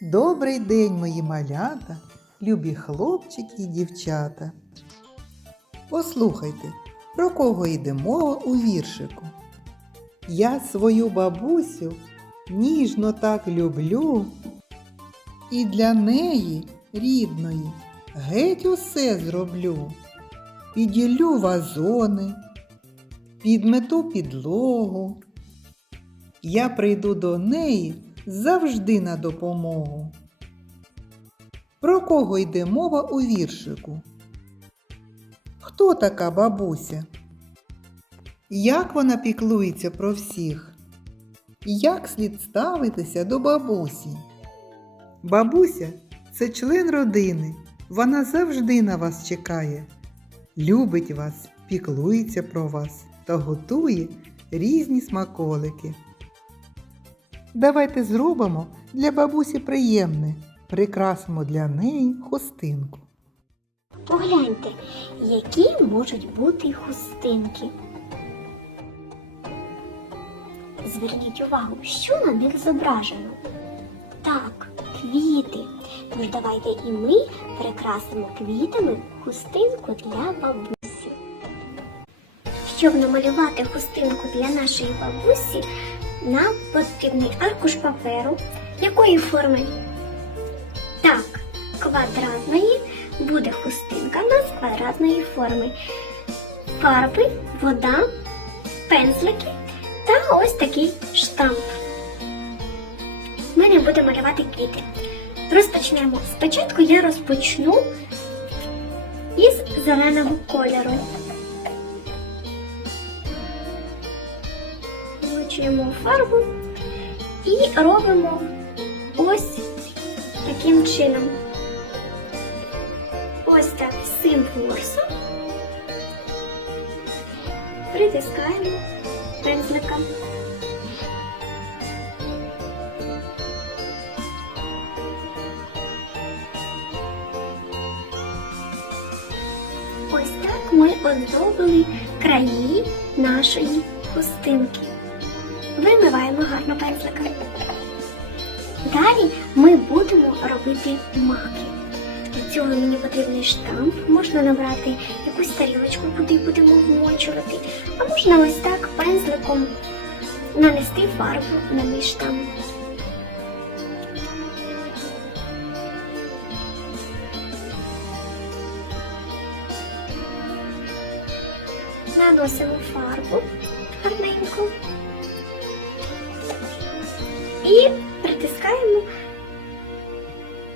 Добрий день, мої малята, любі хлопчики і дівчата. Послухайте, про кого йде мова у віршику. Я свою бабусю ніжно так люблю, і для неї, рідної, геть усе зроблю. Піділю вазони, підмету підлогу. Я прийду до неї завжди на допомогу. Про кого йде мова у віршику? Хто така бабуся? Як вона піклується про всіх? Як слід ставитися до бабусі? Бабуся це член родини. Вона завжди на вас чекає, любить вас, піклується про вас та готує різні смаколики. Давайте зробимо для бабусі приємне, прикрасимо для неї хустинку. Погляньте, які можуть бути хустинки. Зверніть увагу, що на них зображено. Так, квіти. Тож давайте і ми прикрасимо квітами хустинку для бабусі. Щоб намалювати хустинку для нашої бабусі, нам потрібний аркуш паперу. Якої форми? Так, квадратної буде хустинка в нас квадратної форми. Фарби, вода, пензлики та ось такий штамп. Ми не будемо малювати квіти. Розпочнемо. Спочатку я розпочну із зеленого кольору. Змочуємо фарбу і робимо ось таким чином. Ось так цим ворсом притискаємо пензликом. Ось так ми оздобили краї нашої хустинки. Вимиваємо гарно пензликом. Далі ми будемо робити маки. Для цього мені потрібний штамп. Можна набрати якусь тарілочку, куди будемо вмочувати, а можна ось так пензликом нанести фарбу на мій штамп. Наносимо фарбу і притискаємо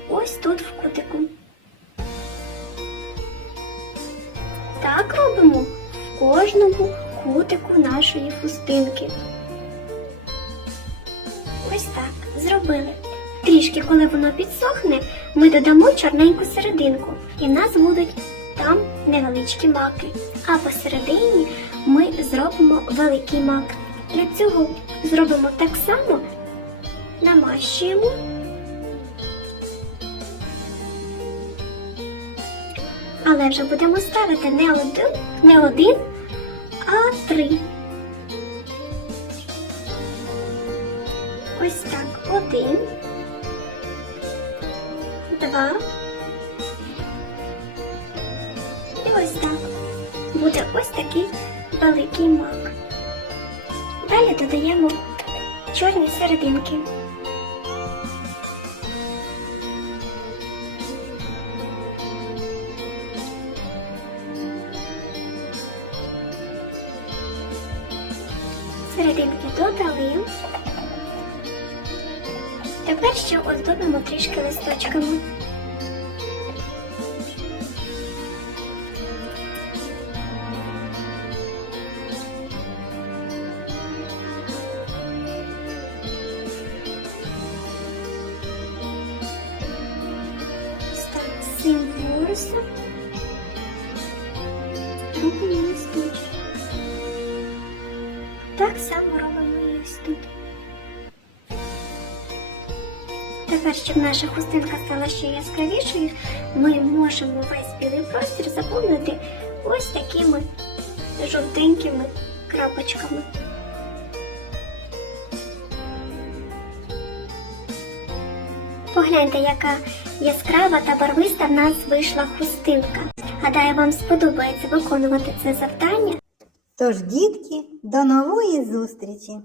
ось тут в кутику. Так робимо в кожному кутику нашої хустинки. Ось так зробили. Трішки, коли воно підсохне, ми додамо чорненьку серединку, і в нас будуть там невеличкі маки. А посередині ми зробимо великий мак. Для цього зробимо так само, намащуємо. Але вже будемо ставити не один, не один, а три. Ось так. Один. Два. І ось так. Буде ось такий великий мак. Далі додаємо чорні серединки. Серединки додали. Тепер ще оздобимо трішки листочками. Ворсом робимо листочок. Так само робимо і ось тут. Тепер, щоб наша хустинка стала ще яскравішою, ми можемо весь білий простір заповнити ось такими жовтенькими крапочками. Погляньте, яка яскрава та барвиста в нас вийшла хустинка. Гадаю, вам сподобається виконувати це завдання. Тож, дітки, до нової зустрічі!